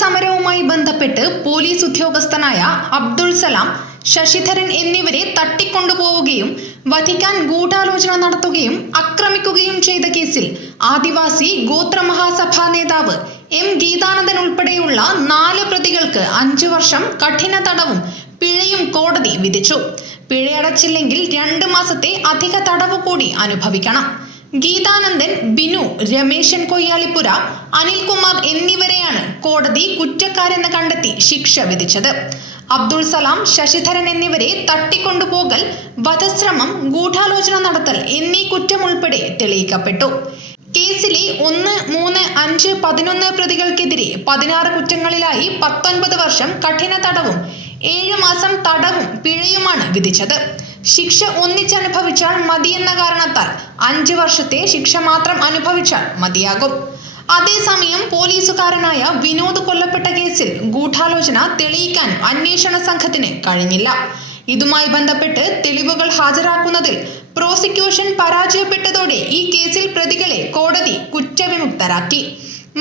സമരവുമായി ബന്ധപ്പെട്ട് പോലീസ് ഉദ്യോഗസ്ഥനായ അബ്ദുൾ സലാം, ശശിധരൻ എന്നിവരെ തട്ടിക്കൊണ്ടുപോവുകയും വധിക്കാൻ ഗൂഢാലോചന നടത്തുകയും ആക്രമിക്കുകയും ചെയ്ത കേസിൽ ആദിവാസി ഗോത്രമഹാസഭാ നേതാവ് എം ഗീതാനന്ദൻ ഉൾപ്പെടെയുള്ള 4 പ്രതികൾക്ക് 5 വർഷം കഠിന തടവും പിഴയും കോടതി വിധിച്ചു. പിഴയടച്ചില്ലെങ്കിൽ 2 മാസത്തെ അധിക തടവ് കൂടി അനുഭവിക്കണം. ഗീതാനന്ദൻ, ബിനു, രമേശൻ കൊയ്യാലിപ്പുര, അനിൽകുമാർ എന്നിവരെയാണ് കോടതി കുറ്റക്കാരെന്ന് കണ്ടെത്തി ശിക്ഷ വിധിച്ചത്. അബ്ദുൾ സലാം, ശശിധരൻ എന്നിവരെ തട്ടിക്കൊണ്ടുപോകൽ, വധശ്രമം, ഗൂഢാലോചന നടത്തൽ എന്നീ കുറ്റമുൾപ്പെടെ തെളിയിക്കപ്പെട്ടു. കേസിലെ 1, 3, 5, 11 പ്രതികൾക്കെതിരെ 16 കുറ്റങ്ങളിലായി 19 വർഷം കഠിന തടവും 7 മാസം തടവും പിഴയുമാണ് വിധിച്ചത്. ശിക്ഷ ഒന്നിച്ചനുഭവിച്ചാൽ മതിയെന്ന കാരണത്താൽ 5 വർഷത്തെ ശിക്ഷ മാത്രം അനുഭവിച്ചാൽ മതിയാകും. അതേസമയം പോലീസുകാരനായ വിനോദ് കൊല്ലപ്പെട്ട കേസിൽ ഗൂഢാലോചന തെളിയിക്കാൻ അന്വേഷണ സംഘത്തിന് കഴിഞ്ഞില്ല. ഇതുമായി ബന്ധപ്പെട്ട് തെളിവുകൾ ഹാജരാക്കുന്നതിൽ പ്രോസിക്യൂഷൻ പരാജയപ്പെട്ടതോടെ ഈ കേസിൽ പ്രതികളെ കോടതി കുറ്റവിമുക്തരാക്കി.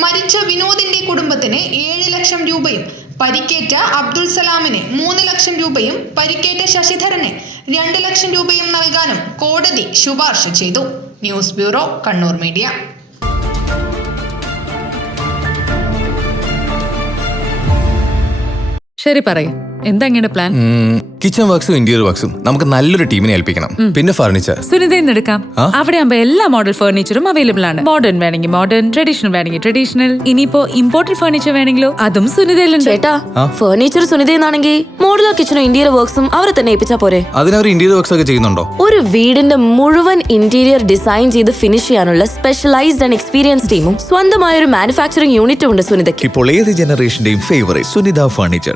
മരിച്ച വിനോദിന്റെ കുടുംബത്തിന് 7 ലക്ഷം രൂപയും പരിക്കേറ്റ അബ്ദുൾ സലാമിന് 3 ലക്ഷം രൂപയും പരിക്കേറ്റ ശശിധരന് 2 ലക്ഷം രൂപയും നൽകാനും കോടതി ശുപാർശ ചെയ്തു. News bureau, Kannur media. ശരി, പറയ്, എന്താ ഇങ്ങനെ പ്ലാൻ? കിച്ചൺ വർക്സും ഇന്റീരിയർ വർക്സും നമുക്ക് നല്ലൊരു ടീമിനെ ഏൽപ്പിക്കണം. പിന്നെ ഫർണിച്ചർ സുനിതയിൽ എടുക്കാം. അവിടെ ആകുമ്പോ എല്ലാ മോഡൽ ഫർണിച്ചറും അവൈലബിൾ ആണ്. മോഡേൺ വേണമെങ്കിൽ മോഡേൺ, ട്രഡീഷണൽ വേണമെങ്കിൽ ട്രഡീഷണൽ. ഇനിയിപ്പോ ഇമ്പോർട്ടഡ് ഫർണിച്ചർ വേണമെങ്കിലോ അതും സുനിതയിലുണ്ട്. ചേട്ടാ, ഫർണിച്ചർ സുനിതയെന്നാണെങ്കിൽ മോഡുലർ കിച്ചണും ഇന്റീരിയർ വർക്സും അവരെ തന്നെ ഏൽപ്പിച്ചാ പോരെ? അതിനവർ ഇന്റീരിയർ വർക്സ് ഒക്കെ ചെയ്യുന്നുണ്ടോ? ഒരു വീടിന്റെ മുഴുവൻ ഇന്റീരിയർ ഡിസൈൻ ചെയ്ത് ഫിനിഷ് ചെയ്യാനുള്ള സ്പെഷ്യലൈസ്ഡ് ആൻഡ് എക്സ്പീരിയൻസ് ടീമും സ്വന്തമായ ഒരു മാനുഫാക്ചറിംഗ് യൂണിറ്റും ഉണ്ട് സുനിതയ്ക്ക്. ഇപ്പോൾ ഏത് ജനറേഷന്റെയും ഫേവറേറ്റ് സുനിത ഫർണിച്ചർ.